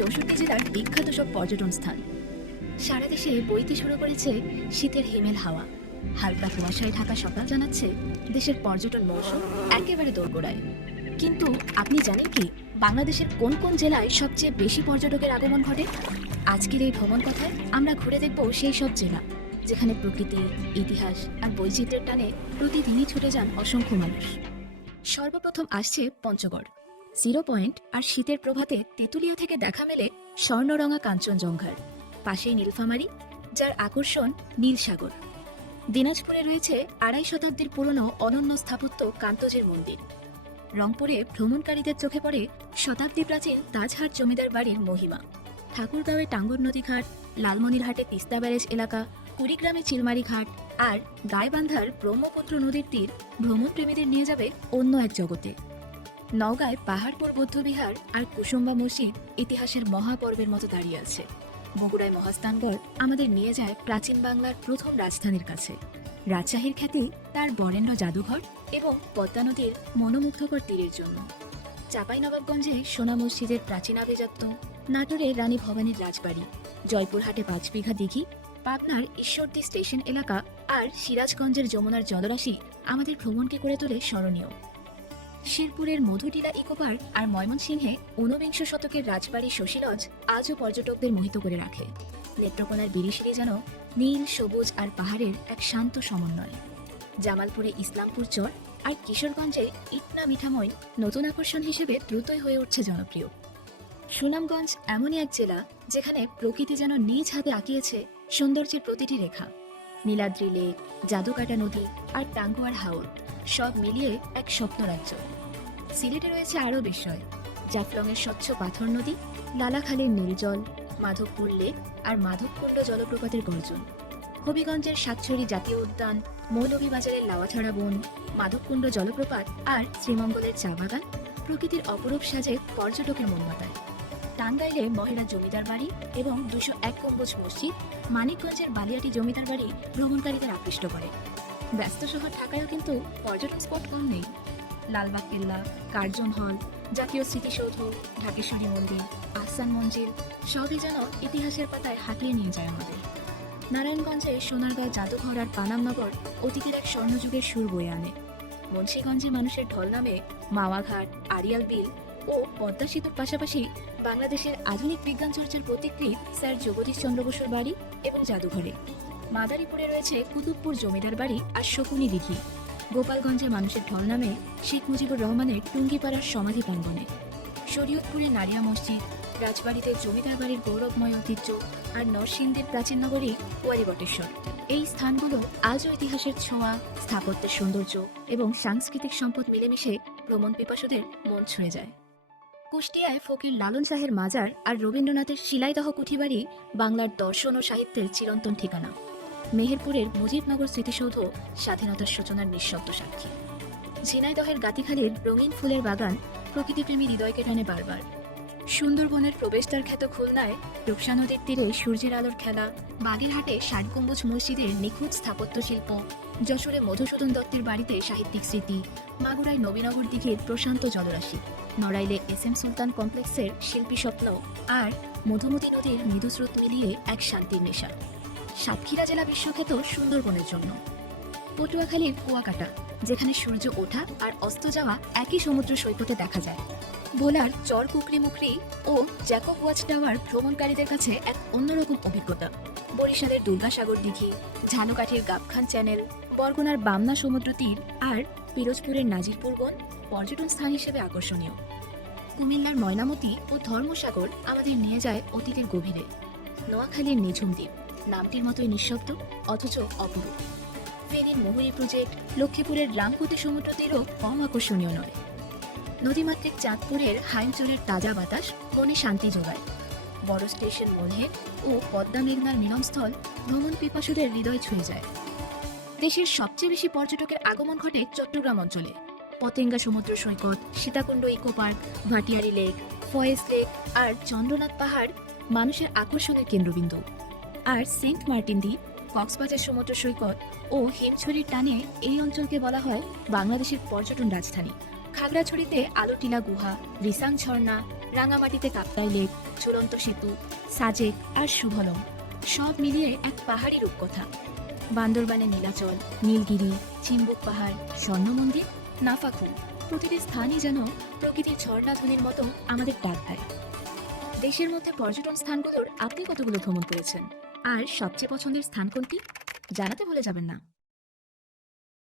চৌষট্টি জেলার বিখ্যাত সব পর্যটন স্থান। সারা দেশে বইতে শুরু করেছে শীতের হিমেল হাওয়া। হালকা কুয়াশায় ঢাকা সকাল জানাচ্ছে দেশের পর্যটন মৌসুম একেবারে দোরগোড়ায়। কিন্তু আপনি জানেন কি, বাংলাদেশের কোন কোন জেলায় সবচেয়ে বেশি পর্যটকের আগমন ঘটে? আজকের এই ভ্রমণ কথায় আমরা ঘুরে দেখব সেই সব জেলা, যেখানে প্রকৃতি, ইতিহাস আর বৈচিত্র্যের টানে প্রতিদিনই ছুটে যান অসংখ্য মানুষ। সর্বপ্রথম আসছে পঞ্চগড়। জিরো পয়েন্ট আর শীতের প্রভাতে তেঁতুলিয়া থেকে দেখা মেলে স্বর্ণরঙা কাঞ্চনজঙ্ঘার, পাশেই নীলফামারী, যার আকর্ষণ নীল সাগর দিনাজপুরে রয়েছে আড়াই শতাব্দীর পুরনো অনন্য স্থাপত্য কান্তজের মন্দির। রংপুরে ভ্রমণকারীদের চোখে পড়ে শতাব্দী প্রাচীন তাজহাট জমিদার বাড়ির মহিমা। ঠাকুরগাঁওয়ে টাঙ্গর নদী ঘাট লালমনিরহাটে তিস্তা ব্যারেজ এলাকা, কুড়িগ্রামে চিলমারি ঘাট আর গাইবান্ধার ব্রহ্মপুত্র নদীর তীর ভ্রমণপ্রেমীদের নিয়ে যাবে অন্য এক জগতে। নওগাঁয় পাহাড়পুর বৌদ্ধবিহার আর কুসুম্বা মসজিদ ইতিহাসের মহাপর্বের মতো দাঁড়িয়ে আছে। বগুড়ায় মহাস্থানগড় আমাদের নিয়ে যায় প্রাচীন বাংলার প্রথম রাজধানীর কাছে। রাজশাহীর খ্যাতি তার বরেণ্য জাদুঘর এবং পদ্মা নদীর মনোমুগ্ধকর তীরের জন্য। চাঁপাইনবাবগঞ্জে সোনা মসজিদের প্রাচীন আভিজাত্য, নাটোরে রানী ভবানীর রাজবাড়ি, জয়পুরহাটে পাঁচ বিঘা দিঘি, পাবনার ঈশ্বরদী স্টেশন এলাকা আর সিরাজগঞ্জের যমুনার জলরাশি আমাদের ভ্রমণকে করে তোলে স্মরণীয়। শেরপুরের মধুটিলা ইকো পার্ক আর ময়মনসিংহে ঊনবিংশ শতকের রাজবাড়ি শশীলজ আজও পর্যটকদের মোহিত করে রাখে। নেত্রকোনার বিরিশিরি যেন নীল, সবুজ আর পাহাড়ের এক শান্ত সমন্বয়। জামালপুরে ইসলামপুর চর আর কিশোরগঞ্জে ইটনা মিঠাময় নতুন আকর্ষণ হিসেবে দ্রুতই হয়ে উঠছে জনপ্রিয়। সুনামগঞ্জ এমনই এক জেলা যেখানে প্রকৃতি যেন নিজ হাতে আঁকিয়েছে সৌন্দর্যের প্রতিটি রেখা। নীলাদ্রি লেক, জাদুকাটা নদী আর টাঙ্গুয়ার হাওর। সব মিলিয়ে এক স্বপ্নরাজ্য সিলেটে রয়েছে আরও বিষয়। জাফলংয়ের স্বচ্ছ পাথর নদী, লালাখালীর নীলজল মাধবপুর লেক আর মাধবকুণ্ড জলপ্রপাতের গর্জন। হবিগঞ্জের সাতছড়ি জাতীয় উদ্যান, মৌলভীবাজারের লাওয়াছড়া বন, মাধবকুণ্ড জলপ্রপাত আর শ্রীমঙ্গলের চা বাগান প্রকৃতির অপরূপ সাজে পর্যটকের মন মাতায়। টাঙ্গাইলে মহিলা জমিদার বাড়ি এবং দুশো এক গম্বুজ মসজিদ মানিকগঞ্জের বালিয়াটি জমিদার বাড়ি ভ্রমণকারীদের আকৃষ্ট করে। ব্যস্ত শহর ঢাকায়ও কিন্তু পর্যটন স্পট কম নেই। লালবাগ, কেল্লা, কার্জন হল, জাতীয় স্মৃতিসৌধ, ঢাকেশ্বরী মন্দির, আহসান মঞ্জিল, সবই যেন ইতিহাসের পাতায় হাতিয়ে নিয়ে যায় আমাদের। নারায়ণগঞ্জে সোনারগাঁও জাদুঘর আর পানামনগর অতীতের এক স্বর্ণযুগের সুর বয়ে আনে। মুন্সীগঞ্জে মানুষের ঢল নামে মাওয়াঘাট আরিয়াল বিল ও পদ্মা সেতুর পাশাপাশি বাংলাদেশের আধুনিক বিজ্ঞান চর্চার প্রতিকৃত স্যার জগদীশ চন্দ্র বসুর বাড়ি এবং জাদুঘরে। মাদারীপুরে রয়েছে কুতুবপুর জমিদার বাড়ি আর শকুনি দিঘি গোপালগঞ্জে মানুষের ঢল নামে শেখ মুজিবুর রহমানের টুঙ্গিপাড়ার সমাধি প্রাঙ্গণে। শরীয়তপুরে নারিয়া মসজিদ, রাজবাড়িতে জমিদার বাড়ির গৌরবময় ঐতিহ্য আর নরসিংদীর প্রাচীন নগরী ওয়ারিবটেশ্বর। এই স্থানগুলো আজও ইতিহাসের ছোঁয়া, স্থাপত্যের সৌন্দর্য এবং সাংস্কৃতিক সম্পদ মিলেমিশে ভ্রমণ পিপাসুদের মন ছুঁয়ে যায়। কুষ্টিয়ায় ফকির লালন শাহের মাজার আর রবীন্দ্রনাথের শিলাইদহ কুঠিবাড়ি বাংলার দর্শন ও সাহিত্যের চিরন্তন ঠিকানা। মেহেরপুরের মুজিবনগর স্মৃতিসৌধ স্বাধীনতার সূচনার নিঃশব্দ সাক্ষী। ঝিনাইদহের গাতিখালির রঙিন ফুলের বাগান প্রকৃতিপ্রেমী হৃদয়কে টানে বারবার। সুন্দরবনের প্রবেশদ্বার খ্যাত খুলনায় রূপসা নদীর তীরে সূর্যের আলোর খেলা, বাগেরহাটে ষাট গম্বুজ মসজিদের নিখুঁত স্থাপত্য শিল্প, যশোরে মধুসূদন দত্তের বাড়িতে সাহিত্যিক স্মৃতি, মাগুরায় নবীনগর দিঘির প্রশান্ত জলরাশি, নড়াইলে এস এম সুলতান কমপ্লেক্সের শিল্পী স্বপ্ন আর মধুমতি নদীর মৃদুস্রোত মিলিয়ে এক শান্তির নেশা। সাতক্ষীরা জেলা বিশ্বখ্যাত সুন্দরবনের জন্য। পটুয়াখালীর কুয়াকাটা, যেখানে সূর্য ওঠা আর অস্ত যাওয়া একই সমুদ্র সৈকতে দেখা যায়। ভোলার চর কুকরি মুকরি ও জ্যাকব ওয়াচ টাওয়ার ভ্রমণকারীদের কাছে এক অন্যরকম অভিজ্ঞতা। বরিশালের দুর্গাসাগর দিঘি, ঝানুকাঠির গাবখান চ্যানেল, বরগুনার বামনা সমুদ্র তীর আর পিরোজপুরের নাজিরপুর বন পর্যটন স্থান হিসেবে আকর্ষণীয়। কুমিল্লার ময়নামতি ও ধর্মসাগর আমাদের নিয়ে যায় অতীতের গভীরে। নোয়াখালীর নিঝুম দ্বীপ। নামটির মতোই নিঃশব্দ, অথচ অপরূপ ফেরির মহুরী প্রজেক্ট লক্ষ্মীপুরের রামকুতি সমুদ্র তীরও কম আকর্ষণীয় নয়। নদীমাতৃক চাঁদপুরের হাইমচরের তাজা বাতাস মনে শান্তি যোগায়। বড় স্টেশন মলহের ও পদ্মা মেঘনার মিলনস্থল ভ্রমণ পিপাসুদের হৃদয় ছুঁয়ে যায়। দেশের সবচেয়ে বেশি পর্যটকের আগমন ঘটে চট্টগ্রাম অঞ্চলে। পতেঙ্গা সমুদ্র সৈকত, Sitakunda eco park Bhatiari lake Foy's lake আর চন্দ্রনাথ পাহাড় মানুষের আকর্ষণের কেন্দ্রবিন্দু। আর সেন্ট মার্টিন দ্বীপ, কক্সবাজার সমুদ্র সৈকত ও হিমছড়ির টানে এই অঞ্চলকে বলা হয় বাংলাদেশের পর্যটন রাজধানী। খাগড়াছড়িতে আলোটিলা গুহা, রিসাং ঝর্ণা, রাঙামাটিতে কাপ্তাই লেক, ঝুলন্ত সেতু, সাজেক আর শুভলম সব মিলিয়ে এক পাহাড়ি রূপকথা। বান্দরবানে নীলাচল, নীলগিরি, চিম্বুক পাহাড়, স্বর্ণ মন্দির নাফাখু প্রতিটি স্থানই যেন প্রকৃতির ঝর্ণাধ্বনির মতো আমাদের ডাক দেয়। দেশের মধ্যে পর্যটন স্থানগুলোর আপনি কতগুলো ভ্রমণ করেছেন? আর সবচেয়ে পছন্দের স্থান কোনটি? জানাতে ভুলে যাবেন না।